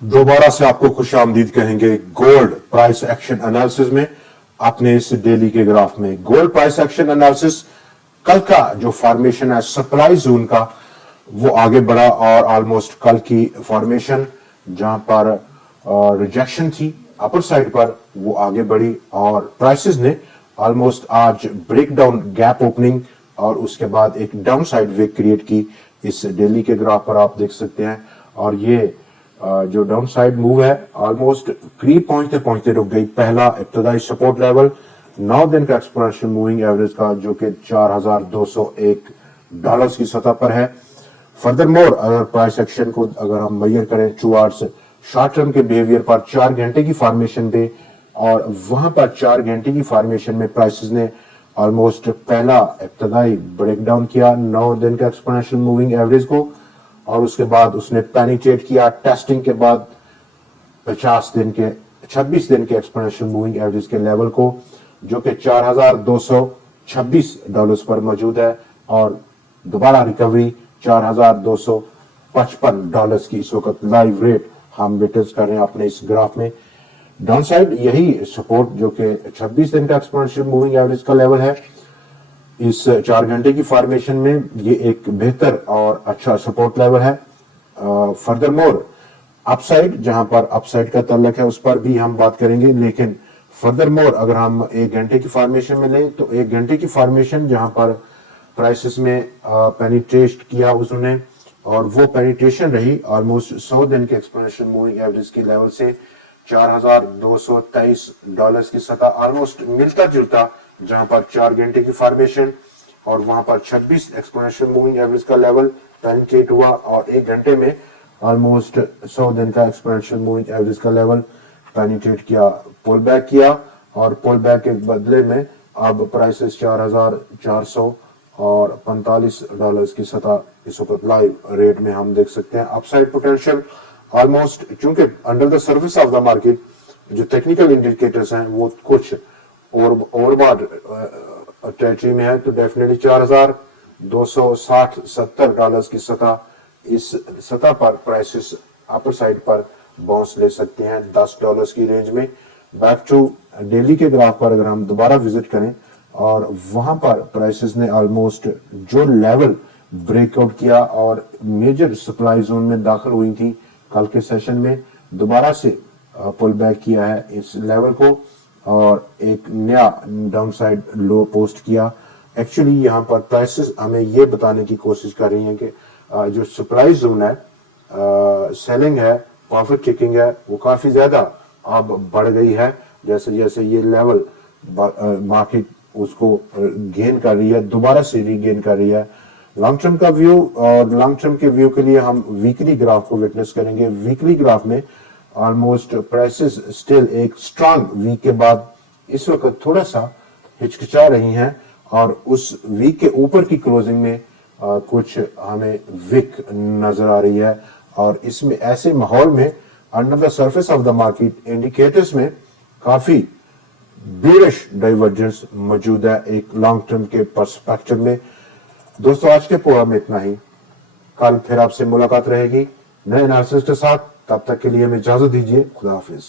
दोबारा से आपको खुश आमदीद कहेंगे गोल्ड प्राइस एक्शन एनालिसिस में। अपने इस डेली के ग्राफ में गोल्ड प्राइस एक्शन एनालिसिस, कल का जो फॉर्मेशन है सप्लाई जोन का वो आगे बढ़ा और ऑलमोस्ट कल की फॉर्मेशन जहां पर रिजेक्शन थी अपर साइड पर वो आगे बढ़ी और प्राइसेस ने ऑलमोस्ट आज ब्रेक डाउन गैप ओपनिंग और उसके बाद एक डाउन साइड वे क्रिएट की। इस डेली के ग्राफ पर आप देख सकते हैं और ये जो डाउन साइड मूव है ऑलमोस्ट करीब पहुंचते पहुंचते रुक गई। पहला इब्तदाई सपोर्ट लेवल 9 दिन का एक्सपोनेंशियल मूविंग एवरेज का जो कि $4,201 की सतह पर है। फर्दर मोर अगर प्राइस एक्शन को अगर हम मेजर करें टुवर्ड्स शॉर्ट टर्म के बिहेवियर पर 4 घंटे की फॉर्मेशन पे और वहां पर 4 घंटे की फॉर्मेशन में प्राइसेस ने ऑलमोस्ट पहला इब्तदाई ब्रेकडाउन किया 9 दिन का एक्सपोनेंशियल मूविंग एवरेज को और उसके बाद उसने पेनिट्रेट किया टेस्टिंग के बाद 26 दिन के एक्सपोनेंशियल मूविंग एवरेज के लेवल को जो कि $4,226 पर मौजूद है और दोबारा रिकवरी $4,255 की इस वक्त लाइव रेट हम विटनेस कर रहे हैं अपने इस ग्राफ में। डाउन साइड यही सपोर्ट जो कि 26 दिन का एक्सपोनेंशियल मूविंग एवरेज का लेवल है, इस 4 घंटे की फॉर्मेशन में ये एक बेहतर और अच्छा सपोर्ट लेवल है। फर्दर मोर अपसाइड जहां पर अपसाइड का तल्लक है उस पर भी हम बात करेंगे, लेकिन फर्दर मोर अगर हम 1 घंटे की फॉर्मेशन में लें तो 1 घंटे की फॉर्मेशन जहां पर प्राइसेस में पेनिट्रेट किया उसने और वो पेनिट्रेशन रही ऑलमोस्ट 100 दिन के एक्सपोनेंशियल मूविंग एवरेज के लेवल से $4,223 की सतह ऑलमोस्ट मिलता जुलता जहां पर 4 घंटे की फॉर्मेशन और वहां पर 26 एक्सपोनेंशियल मूविंग एवरेज का लेवल पेनिट्रेट हुआ और 1 घंटे में ऑलमोस्ट 100 दिन का एक्सपोनेंशियल मूविंग एवरेज का लेवल पेनिट्रेट किया, पुल बैक किया और पुल बैक के बदले में अब प्राइसेस $4,445 की सतह इस वक्त लाइव रेट में हम देख सकते हैं। अपसाइड पोटेंशियल ऑलमोस्ट चूंकि under the surface of the market जो टेक्निकल इंडिकेटर्स हैं वो कुछ ओवरबॉट टेरिटरी में है तो डेफिनेटली $4,260-70 की सतह, इस सतह पर प्राइसेस अपर साइड पर बाउंस ले सकते हैं $10 की रेंज में। बैक टू डेली के ग्राफ पर अगर हम दोबारा विजिट करें और वहां पर प्राइसेस ने ऑलमोस्ट जो लेवल ब्रेकआउट किया और मेजर सप्लाई जोन में दाखिल हुई थी कल के सेशन में दोबारा से पुल बैक किया है इस लेवल को और एक नया डाउन साइड लो पोस्ट किया। एक्चुअली यहाँ पर प्राइसेस हमें ये बताने की कोशिश कर रही हैं कि जो सप्लाई जोन है सेलिंग है प्रॉफिट टेकिंग है वो काफी ज्यादा अब बढ़ गई है जैसे जैसे ये लेवल मार्केट उसको गेन कर रही है, दोबारा से रीगेन कर रही है। लॉन्ग टर्म का व्यू और लॉन्ग टर्म के व्यू के लिए हम वीकली ग्राफ को विटनेस करेंगे। वीकली ग्राफ में ऑलमोस्ट प्राइसेस स्टिल एक स्ट्रांग वीक के बाद इस वक्त थोड़ा सा हिचकिचा रही हैं और उस वीक के ऊपर की क्लोजिंग में कुछ हमें वीक नजर आ रही है और इसमें ऐसे माहौल में under the surface of the market indicators में काफी बेरिश डाइवर्जेंस मौजूद है एक लॉन्ग टर्म के पर्सपेक्टिव में। दोस्तों आज के प्रोग्राम में इतना ही, कल फिर आपसे मुलाकात रहेगी नए एनालिसिस के साथ, तब तक के लिए हमें इजाजत दीजिए। खुदा हाफिज।